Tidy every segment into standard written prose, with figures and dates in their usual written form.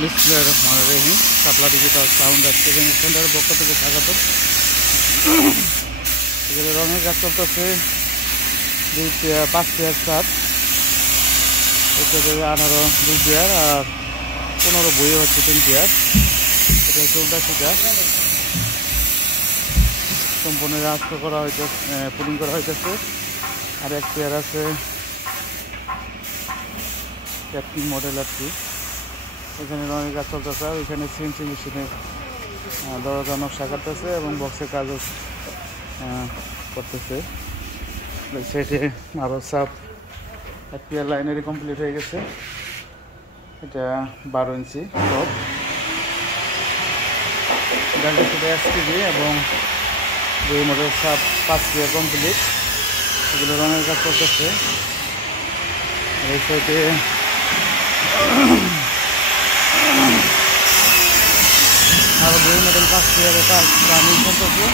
বিসমিল্লাহির শাপলা digital sound training সেন্টারের পক্ষ থেকে স্বাগত। এখানে রঙের কাজ চলতেছে 5 পেয়ার শার্ট, এখানে 18 2 পেয়ার আর 15 বই হচ্ছে 3 পেয়ার। এটা হচ্ছে উল্টা সিধা সম্পূর্ণ রাস্ত করা হয়েছে, পুডিং করা হইতেছে। আর 1 পেয়ার আছে ক্যাপ্টিং মডেল আর কি। এখানে রঙের কাজ চলতেছে, আর ওইখানে সিএনসি মেশিনের দরজা নকশা কাটতেছে এবং বক্সের কাজও করতেছে। সেটে আরও সাপ 1 পেয়ার লাইনারি কমপ্লিট হয়ে গেছে। এটা 12 ইঞ্চি টপ, ডানটা সেটা এসটিভি এবং 2 মডেল সাপ 5 পেয়ার কমপ্লিট। এগুলো রঙের কাজ করতেছে। এই সাইডে আরো 2 মডেল 5 পেয়ারের কাজ রানিং করতেছে।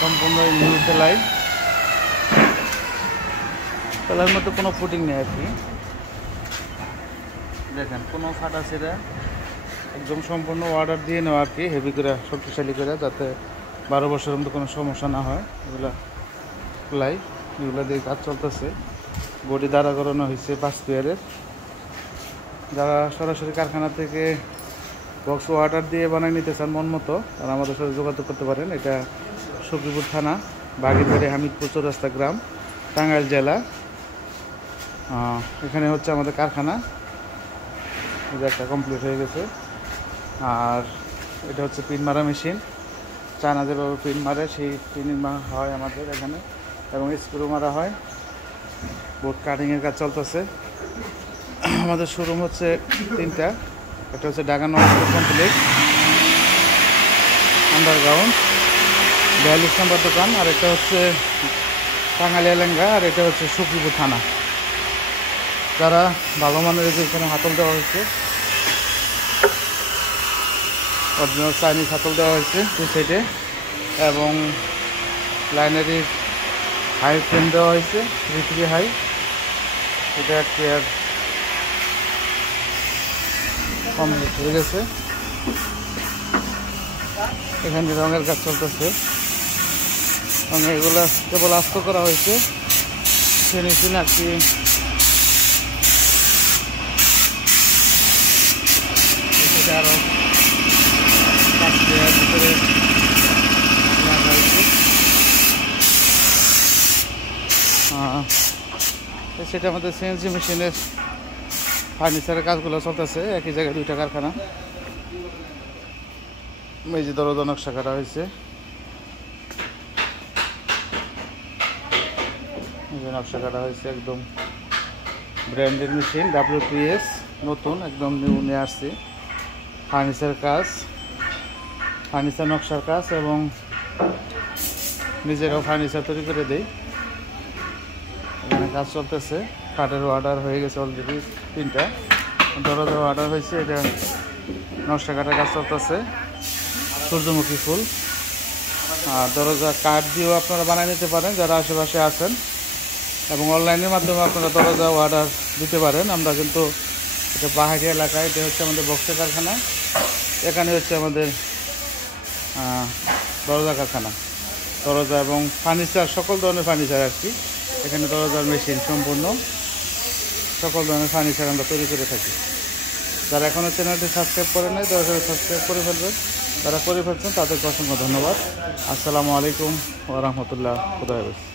সম্পূর্ণ নিউ সেলাই, সেলাইয়ের মধ্যে কোনো ফুটিং নেই আর কি। দেখেন কোনো ফাটা ছিঁড়া, একদম সম্পূর্ণ অর্ডার দিয়ে নেওয়া আর কি, হেভি করে শক্তিশালী করে, যাতে 12 বছরের মধ্যে কোনো সমস্যা না হয়। এগুলা সেলাই, এগুলো দিয়ে কাজ চলতেছে। বডি দাঁড়া করানো হয়েছে 5 পেয়ারের। যারা সরাসরি কারখানা থেকে বক্স অর্ডার দিয়ে বানিয়ে নিতে চান মন মতো, তারা আমাদের সাথে যোগাযোগ করতে পারেন। এটা সখীপুর থানা, বাগেরহাট, হামিদপুর চৌরাস্তা গ্রাম, টাঙ্গাইল জেলা। এখানে হচ্ছে আমাদের কারখানা। এটা একটা কমপ্লিট হয়ে গেছে। আর এটা হচ্ছে পিন মারা মেশিন, চায়না যেভাবে পিন মারে সেই পিন হয় আমাদের এখানে, এবং স্ক্রু মারা হয়। বোর্ড কাটিংয়ের কাজ চলতেছে। আমাদের শোরুম হচ্ছে 3টা। এটা হচ্ছে ঢাকা নগর কমপ্লেক্স আন্ডারগ্রাউন্ড 42 নম্বর দোকান, আর এটা হচ্ছে টাঙ্গাইল এলেঙ্গা, আর এটা হচ্ছে সখীপুর থানা। যারা ভালো মানের এখানে হাতল দেওয়া হয়েছে, অরিজিনাল চাইনিজ হাতল দেওয়া হয়েছে 2 সাইডে, এবং লাইনারি হাই ফ্রেম দেওয়া হয়েছে 3 হাই। এটা 1 পেয়ার কমপ্লিট হয়ে গেছে। এখানে রঙের কাজ চলতেছে। এগুলো কেবল আস্ত করা হয়েছে, ফিনিশিং আর কি। আরো 5 পেয়ার ভিতরে রাখা হয়েছে। সেটা আমাদের সিএনসি মেশিনের ফার্নিচারের কাজগুলো চলতেছে। একই জায়গায় 2টা কারখানা। এই যে দরজা নকশা কাটা হয়েছে, নকশা কাটা হয়েছে, একদম ব্র্যান্ডেড মেশিন, WPS নতুন, একদম নিউ নিয়ে আসছে। ফার্নিচার কাজ, ফার্নিচার নকশার কাজ, এবং নিজেরাও ফার্নিচার তৈরি করে দেই। এখানে কাজ চলতেছে। কাঠের অর্ডার হয়ে গেছে অলরেডি 3টা, দরজা অর্ডার হয়েছে। এটা নকশা কাটার কাজ চলতেছে। সূর্যমুখী ফুল আর দরজা কাঠ দিয়েও আপনারা বানিয়ে নিতে পারেন যারা আশেপাশে আছেন, এবং অনলাইনের মাধ্যমে আপনারা দরজা অর্ডার দিতে পারেন। আমরা কিন্তু এটা পাহাড়ি এলাকায়, এটা হচ্ছে আমাদের বক্সের কারখানা, এখানে হচ্ছে আমাদের দরজা কারখানা। দরজা এবং ফার্নিচার, সকল ধরনের ফার্নিচার আর কি। এখানে দরজার মেশিন সম্পূর্ণ সকল ধরনের ফার্নিচার আমরা তৈরি করে থাকি। যারা এখনও চ্যানেলটি সাবস্ক্রাইব করে নাই, দয়া করে সাবস্ক্রাইব করে ফেলবেন। যারা করে ফেলছেন তাদেরকে অসংখ্য ধন্যবাদ। আসসালামু আলাইকুম ওয়া রাহমাতুল্লাহ। খুদা হাফেজ।